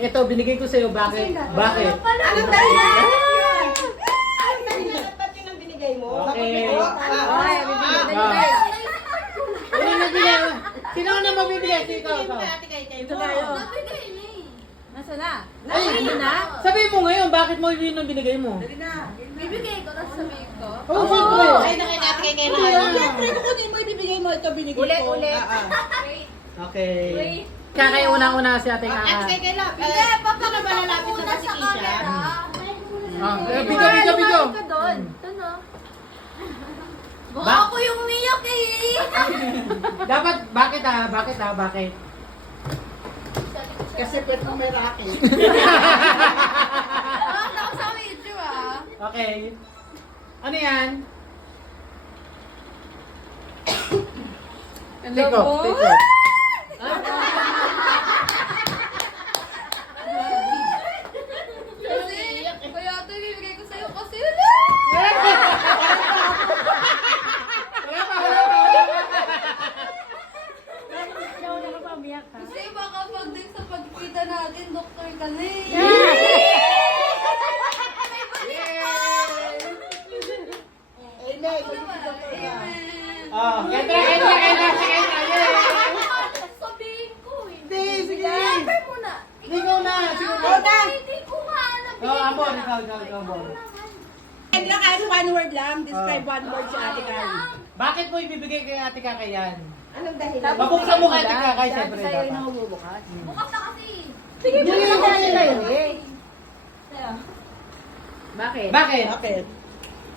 Ito, binigay ko sa'yo. Bakit? Bakit? Anong dahilan? Anong dahilan at ba't yun ang binigay mo? Okay. Ay, Ano nagbigay? Sino na mabibigay? Ikaw. ito tayo. Nasa na? Ay, Ano na? sabihin mo ngayon, bakit mo yun ang binigay mo? Bibigay ko, tapos sabihin ko. Oo, siyempre. Ay, nakikati kay Kailan. Siyempre, kukunin mo, ibibigay mo. Ito binigay ko. Ulit. Wait. Okay. Wait. Kakay unang-una si Ate At Kaka. kay Kailan. Hindi, Baka ba lalapit na si sa Kisha? camera. Video. Ka doon. Ito no. Baka Ba- ako yung niyok eh. Dapat, bakit? Bakit? Kasi pwede mo may racket. Bakit ako sa video ah? Okay. Ano yan? Tiko. Kasi, kaya ito ibibigay ko sa'yo kasi kasi baka pag din sa pagkita natin, doktor ka na eh. May balik pa! Amen. Amen. Oh, Kendra. Sabihin ko eh. Hindi, sige. Siyempre muna. Ikaw na, siguro. Hindi ko nga nabigay Oh, Amor, ko na. ikaw, Amor. And lang, kahit one word lang. Describe one word si Ate Kali. Bakit mo ibibigay kay Ate Kaka yan? Anong dahilan? Mabuksan mo kay Ate Kaka, siyempre Sa'yo dapat. na bubukas. Bukas na kasi. Sige, bukas na tayo. Sa'yo. Bakit? Bakit?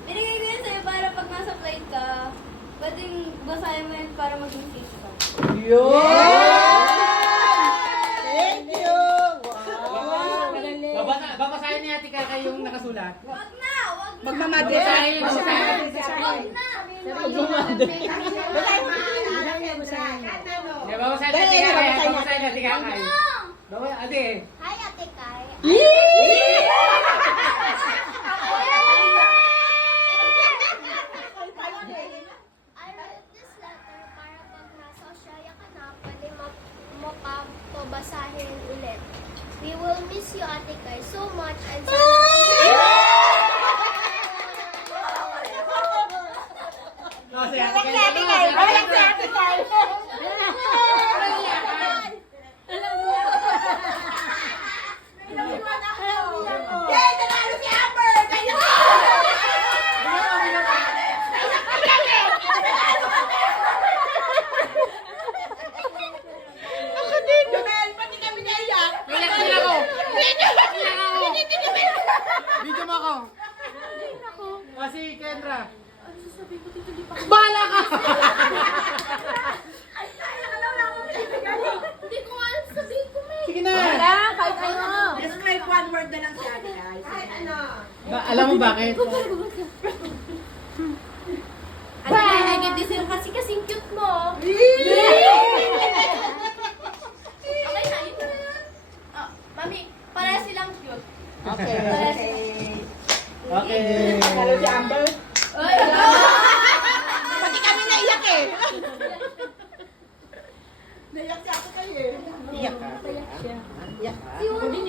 Binigay ko yun sa'yo para pag nasa flight ka, pwedeng basahin mo yun para maging safe ka. Thank you! Wow! Babasahin ni Ate Kaka yung nakasulat. Wag na! Wag na! Magmamadre. Basahin. Wag na! Babasahin ni Ate Kaka. Babasahin ni Ate Kaka. Ate. Hi, Ate Kai. I wrote this letter para pag nasa Australia ka na, pwede mo pa to basahin ulit. We will miss you, Ate Kai, so much and Si Ate Kaka. Iyak ako. Video mo ako. Si Kendra. Bahala ka! Hindi ko nga alam sabihin ko, may. Sige na. Kahit ano. Describe one word na lang si Ate Kali. Kahit ano. Alam mo bakit? Ate Kai, I get this yung kasi kasing cute mo. Okay na, yun na yun. Oh, mami, para silang cute. Okay. Okay. Hello si Amber. Ay, Pati kami naiyak eh. Naiyak si Ate Kali eh. Iyak ka? Iyak ka? si Wani.